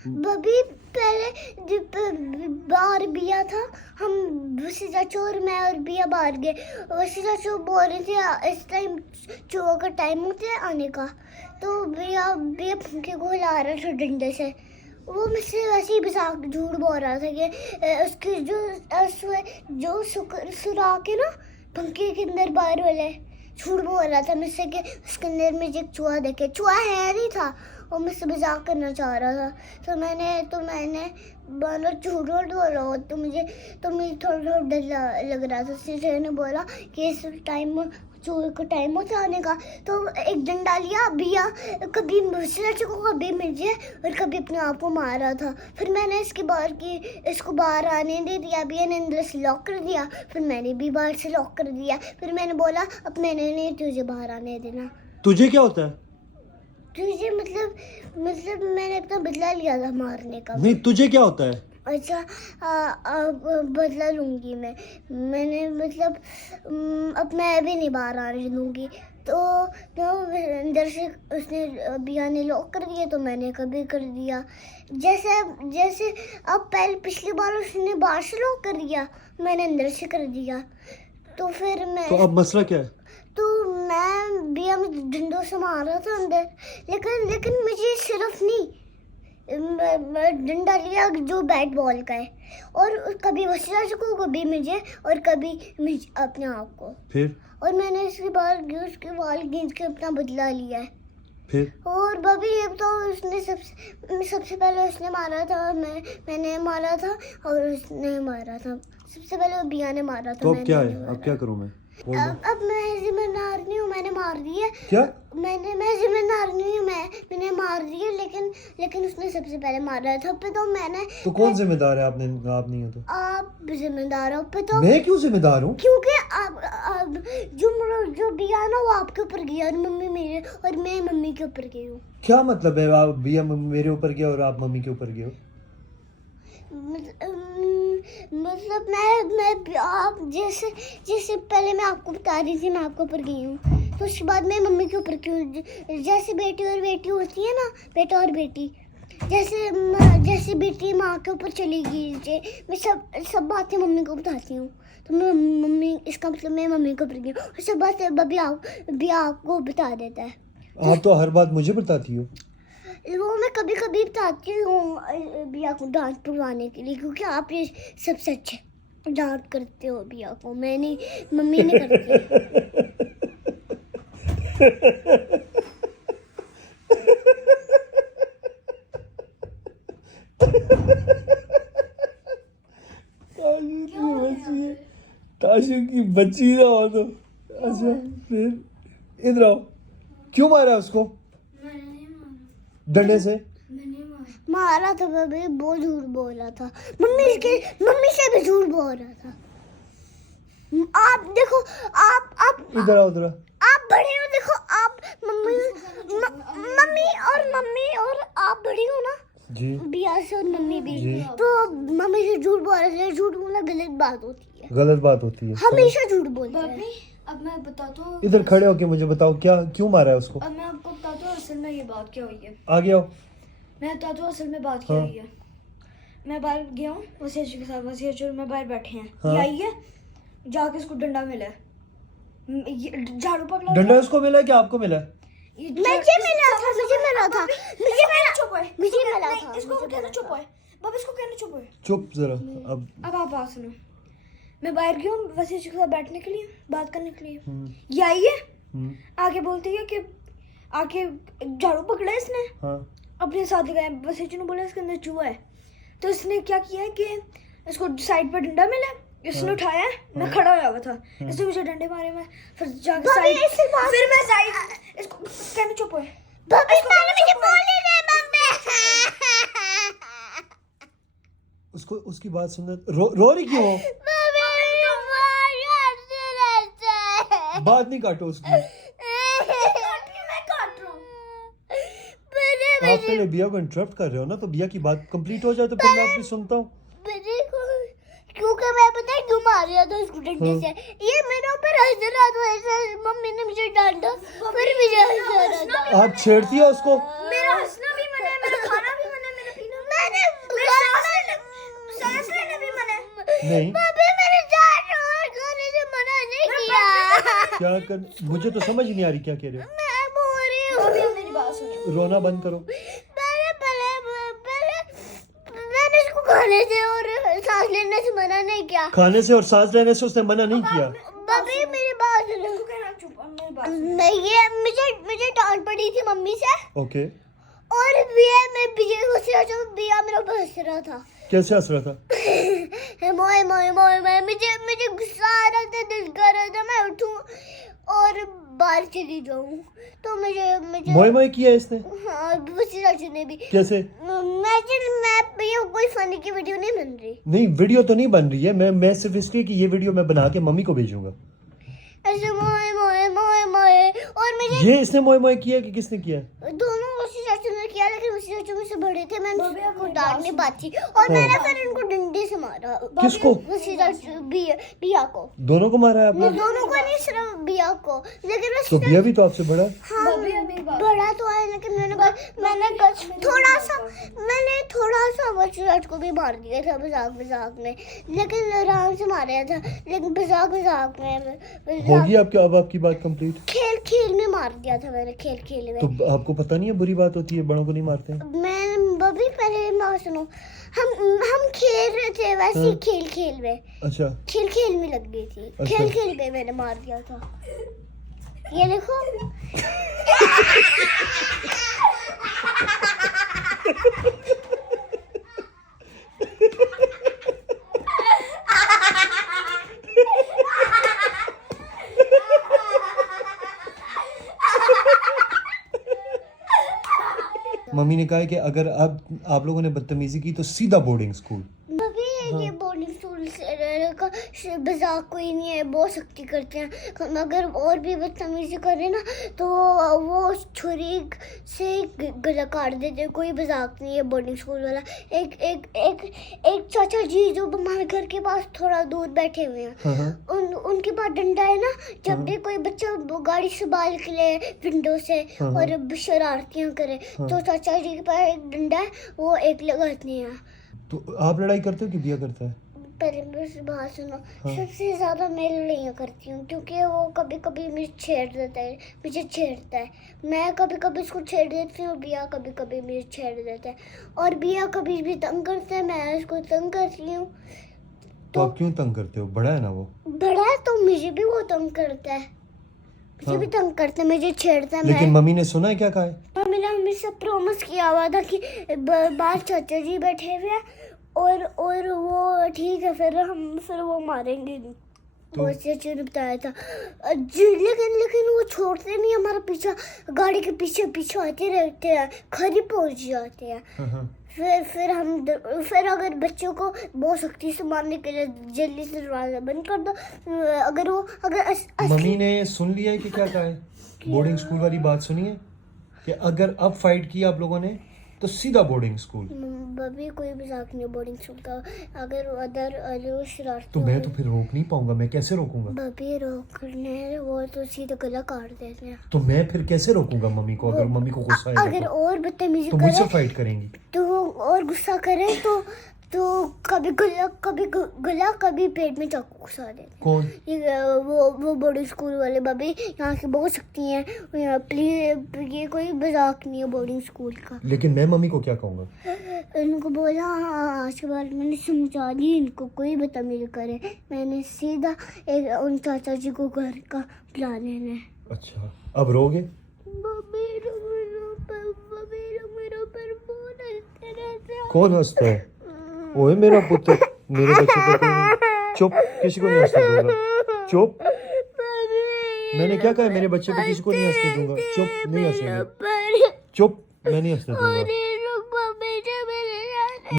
बबी पहले जब बाहर बिया था, हम वसी चाचू और मैं और बिया बाहर गए। वसी चाचू बोल रहे थे इस टाइम चूहों का टाइम होता है आने का, तो बिया बिया पंखे को हिला रहा था डंडे से। वो मुझसे वैसे ही मजाक झूठ बोल रहा था कि उसके जो सुरा के ना पंखे के अंदर बाहर वाले झूठ बोल रहा था मुझसे कि उसके अंदर में एक चूहा देखे। चूहा है नहीं था, वो मुझसे मजाक करना चाह रहा था। तो मैंने बोला झूठ बोल रहा हो तो मुझे थोड़ा डर लग रहा था। इसलिए ने बोला कि इस टाइम चूहे को टाइम होता आने का। तो एक डंडा लिया, बिया कभी मुझसे को कभी मुझे और कभी अपने आप को मार रहा था। फिर मैंने इसको बाहर आने दे दिया, बिया ने अंदर से लॉक कर दिया। फिर मैंने भी बाहर से लॉक कर दिया। फिर मैंने बोला अब मैंने नहीं तुझे बाहर आने देना। तुझे क्या होता है? तुझे मतलब मैंने अपना बदला लिया था मारने का। नहीं, तुझे क्या होता है? अच्छा, बदला लूंगी मैंने मतलब अब मैं भी नहीं बाहर आने दूंगी। तो अंदर से उसने बिया ने लॉक कर दिया, तो मैंने कभी कर दिया। जैसे अब पहले पिछली बार उसने बाहर से लॉक कर दिया, मैंने अंदर से कर दिया। तो फिर मैं तो अब मसला क्या है? तो मैं बिया में डंडों से मार रहा था अंदर, लेकिन मुझे सिर्फ नहीं डंडा लिया जो बैट बॉल का है, और कभी वसीला को, कभी मुझे और कभी मुझे अपने आप को। फिर और मैंने उसके वाल खींच के अपना बदला लिया है। फिर और बबी ये तो उसने सबसे पहले उसने मारा था, मैंने मारा था, और उसने मारा था। सबसे पहले वो बिया ने मारा था। तो अब क्या है? अब क्या करूं मैं? अब मैं जिम्मेदार नहीं हूँ, मैंने मार दिया। क्या? मैं जिम्मेदार नहीं हूँ, मैंने मार दिया, लेकिन उसने सबसे पहले मारा था। पे तो मैंने तो कौन जिम्मेदार है? आप नहीं हो तो आप जिम्मेदार हो। पे तो मैं क्यों जिम्मेदार हूँ? क्योंकि अब जो बिया ना वो आपके ऊपर गया, और मम्मी मेरे और मैं मम्मी के ऊपर गई हूँ। क्या मतलब है? आप बिया मेरे ऊपर गया और आप मम्मी के ऊपर गए हो? मतलब मैं आप जैसे पहले मैं आपको बता रही थी मैं आपके ऊपर गई हूँ, तो उसके बाद मैं मम्मी के ऊपर क्यों। जैसे बेटी और बेटी होती है ना, बेटा और बेटी, जैसे बेटी माँ के ऊपर चली गई, मैं सब बातें मम्मी को बताती हूँ। तो मैं मम्मी, इसका मतलब मैं मम्मी के ऊपर गई हूँ, और सब बातें भी आपको बता देता है। आप तो हर बात मुझे बताती हो। वो मैं कभी कभी बताती हूँ बिया को डांट पड़वाने के लिए, क्योंकि आप ये सबसे अच्छे डांट करते हो बिया को, मैं नहीं, मम्मी नहीं करती। ताशु की बच्ची ना हो तो। अच्छा, फिर इधर आओ। क्यों मारा उसको? डंडे से मारा था बबी, बहुत झूठ बोल रहा था। मम्मी से भी झूठ बोल रहा था। आप देखो, आप इधर आओ इधर। आप बड़े हो, देखो आप मम्मी और आप बड़ी हो ना जी। बिया से, और मम्मी भी। जी। तो मम्मी से झूठ बोल रहे थे, झूठ बोलना गलत बात होती है, गलत बात होती है। हमेशा झूठ बोलते हैं। अब मैं बताता हूँ, इधर खड़े होके मुझे बताओ क्यों मारा है उसको? अब मैं आपको बताता हूँ असल में ये बात क्या हुई है। आगे आओ। मैं बताता हूँ असल में बात क्या हाँ। हुई है। मैं बाहर गया हूँ वसीयत के साथ, वसीयत और मैं बाहर बैठे हैं। हाँ। ये आई है, जाके इसको डंडा मिला है, झाड़ू पकड़ा। डंडा उसको मिला है कि आपको मिला है? मुझे मिला था। चुप है, मुझे मिला था। इसको कहना चुप है, बाबा इसको कहना चुप है। चुप जरा। अब आप बात सुनो। मैं बाहर गया हूँ वसीयत के साथ बैठने के लिए, बात करने के लिए। ये आई है, आगे बोलती है कि आके झाड़ू पकड़ा इसने, हाँ। अपने साथ लगाया। वसीयत ने बोला इसके अंदर चूहा है। तो इसने क्या किया कि इसको साइड पर डंडा मिला, इसने उठाया, मैं खड़ा हुआ था, इसने मुझे डंडे मारे, मैं फिर जाके साइड, फिर मैं साइड, इसको कहने चुप है। उसको उसकी बात सुनने रो रही क्यों हो? बात नहीं काटो उसकी। आप पहले बिया को इंटरप्ट कर रहे हो ना, तो बिया की बात कंप्लीट हो जाए तो फिर मैं आपकी सुनता हूँ। क्योंकि मैं पता है क्यों मार रहा था उसको डंडे से, ये मेरे ऊपर हंस रहा था, ऐसे मम्मी ने मुझे डांटा, फिर मुझे हंस रहा था। आप छेड़ती हो उसको? मेरा हंसना भी मना है, मेरा खाना भी मना है, मेरा पीना भी। नहीं भाभी मैंने चाट और खाने से मना नहीं किया। क्या कर, मुझे तो समझ नहीं आ रही क्या कह रहे मैं बोल रही हूँ। भाभी अब मेरी बात सुनो। हो। रोना बंद करो। पहले पहले पहले मैंने इसको खाने से और सांस लेने से मना नहीं किया। खाने से और सांस लेने से उसने मना नहीं किया। भाभी मेरी बात सुनो। तू कहना चुप, अब मेरी बात सुनो। मैं ये मुझे डांट पड़ी थी मम्मी से। ओके, और बिया मैं बिया घुस रहा था, बिया मेरा ऊपर हंस रहा था। कैसे हंस रहा था? मोए मोए मोए मोए मुझे गुस्सा आ रहा था, दिल कर रहा था मैं उठूं और बाहर चली जाऊं। तो मुझे मोए मोए किया इसने? हाँ, दूसरी चाचू ने भी। कैसे? मैं ये कोई फनी की वीडियो नहीं बन रही। नहीं, वीडियो तो नहीं बन रही है। मैं सिर्फ इसलिए कि ये वीडियो मैं बना के मम्मी को भेजूंगा। ऐसे मोए मोए मोए मोए। और मुझे ये इसने मोए मोए किया कि किसने किया? दोनों उसी चाचू ने किया, लेकिन उसी चाचू में से बड़े थे। मैंने भाभी, उनको अपनी डांट बात नहीं सुनो। पाती और मैंने फिर इनको डंडे से मारा। किसको? उसी चाचू बिया को। दोनों को मारा है आपने? दोनों को नहीं, सिर्फ बिया को। लेकिन तो बिया भी तो आपसे बड़ा है। हाँ, भाभी, अब मेरी बात बड़ा तो है, लेकिन मैंने थोड़ा सा बच्चे को भी मार दिया था मजाक में। लेकिन आराम से मारा था, लेकिन मजाक में होगी आपकी अब आपकी बात कंप्लीट? खेल में मार दिया था मैंने, खेल में। तो आपको पता नहीं है बुरी बात होती है, बड़ों को नहीं मारते हैं? मैं बबी पहले बात सुनो। हम खेल रहे थे वैसे ही, खेल में। अच्छा, खेल में लग गई थी। अच्छा। खेल में मैंने मार दिया था। ये देखो। मम्मी ने कहा है कि अगर आप लोगों ने बदतमीजी की तो सीधा बोर्डिंग स्कूल। बबी ये बोर्डिंग स्कूल से मजाक कोई नहीं है, बहुत सख्ती करते हैं। अगर और भी बदतमीजी करे ना तो वो छुरी से गला काट देते हैं। कोई मजाक नहीं है बोर्डिंग स्कूल वाला। एक चाचा जी जो हमारे घर के पास थोड़ा दूर बैठे हुए हैं, उनके पास डंडा है ना। जब भी कोई बच्चा गाड़ी से बाहर निकले विंडो से और शरारतियां करे, तो चाचा जी के पास एक डंडा है, वो एक लगाते हैं। तो आप लड़ाई करते हो कि बिया करता है? पहले मेरी बात सुनो। सबसे ज्यादा मैं लड़ाइयाँ करती हूँ, क्योंकि वो कभी कभी मुझे छेड़ता है। मैं कभी कभी उसको छेड़ देती हूँ, बिया कभी कभी मुझे छेड़ देता है। और बिया कभी भी तंग करता है, मैं उसको तंग करती हूँ। तो आप क्यों तंग करते हो? बड़ा है ना वो। बड़ा है तो मुझे भी वो तंग करता है। मुझे भी तंग करता है, मुझे छेड़ता है। लेकिन मम्मी ने सुना है क्या कहा है? मैंने मम्मी से प्रॉमिस किया हुआ था कि बाहर चाचा जी बैठे हुए हैं और वो ठीक है, फिर वो मारेंगे नहीं। वो चाचा ने बताया था। लेकिन वो छोड़ते नहीं, हमारा पीछा गाड़ी के पीछे आते रहते हैं, खरी पहुंच जाते हैं। फिर अगर बच्चों को बहुत सख्ती से मारने के लिए जल्दी से दरवाजा बंद कर दो। अगर मम्मी ने सुन लिया है कि क्या कहा है? बोर्डिंग स्कूल वाली बात सुनी है कि अगर अब फाइट की आप लोगों ने तो सीधा बोर्डिंग स्कूल। बबी कोई मजाक नहीं बोर्डिंग स्कूल का। अगर शरारती तो मैं तो फिर रोक नहीं पाऊंगा। मैं कैसे रोकूंगा? बबी रोकने वो तो सीधा गला काट देते हैं। तो मैं फिर कैसे रोकूंगा मम्मी को? अगर मम्मी को गुस्सा आएगा अगर और बदतमीजी तो मुझसे करे फाइट करेंगी। तो और गुस्सा करे तो कभी गला कभी पेट में चाकू घुसा देते। कौन? ये वो बोर्डिंग स्कूल वाले बबी यहाँ की बहुत सकती हैं। यहाँ प्लीज, ये कोई मजाक नहीं है बोर्डिंग स्कूल का। लेकिन मैं मम्मी को क्या कहूँगा? इनको बोला आज के बाद मैंने समझा दी, इनको कोई बदतमीजी करे। मैंने सीधा उन चाचा जी को घर का बुला लेना है। अच्छा, अब रोगे? कौन हंसता है? ओए मेरा पुत्र, मेरे बच्चे को कोई चुप, किसी को नहीं हंसने दूंगा। चुप। मैंने क्या कहा? मेरे बच्चे को किसी को नहीं हंसने दूंगा। चुप, नहीं हंसेंगे। चुप, मैं नहीं हंसने दूंगा।